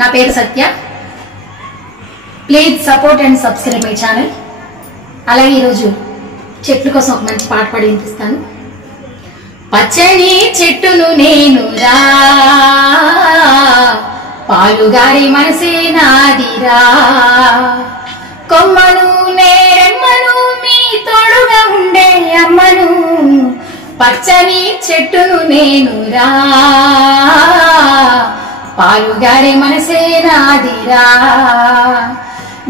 నా పేరు Satya. Please support and subscribe my channel. అలాగే ఈరోజు చెట్ల కోసం ఒక మంచి పాట పాడి వినిపిస్తాను. పచ్చని చెట్టును నేను రా, పాలుగారి మనసే నాదిరా, కొమ్మను నేరెమ్మను మీ తోడుగా ఉండే అమ్మను, పచ్చని చెట్టును నేను రా, పాలుగారి మనసే నాదిరా,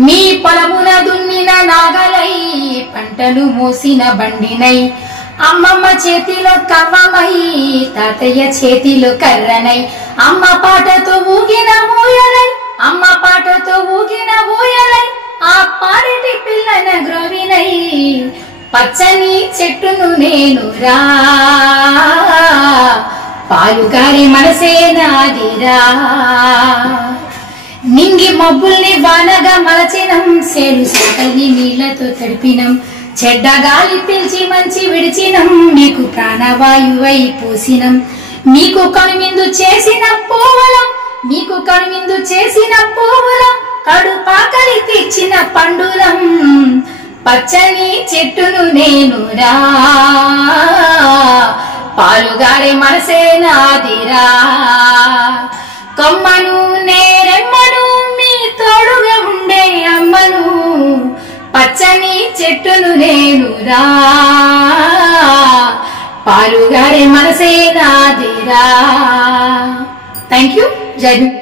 మీ పొలమున దున్నిన నాగలై పంటలు మోసిన బండినై, అమ్మమ్మ చేతిలో కవ్వమై తాతయ్య చేతిలో కర్రనై, అమ్మ పాటతో ఊగిన ఊయలై, అమ్మ పాటతో ఊగిన ఊయలై, ఆ పాడిటి పిల్లన గ్రోవినై, పచ్చని చెట్టును నేను రా, పాలుగారి మనసే నాదిరా, నింగి మబ్బుల్ని వానగా మలచినం, సేలు సోకల్ని నీళ్లతో తడిపినం, చెడ్డ గాలి పిలిచి మంచి విడిచినం, మీకు ప్రాణవాయువై పోసినం, మీకు కనుమిందు చేసిన పోవలం, మీకు కనుమిందు చేసిన పోవలం, కడుపాకలి తెచ్చిన పండులం, పచ్చని చెట్టును నేను రా, పాలుగారి మనసే నాదిరా, కొమ్మను నేరెమ్మను మీ తోడుగా ఉండే అమ్మను, పచ్చని చెట్టును నేను రా, పాలుగారి మనసే నాదిరా. Thank you. జై హింద్.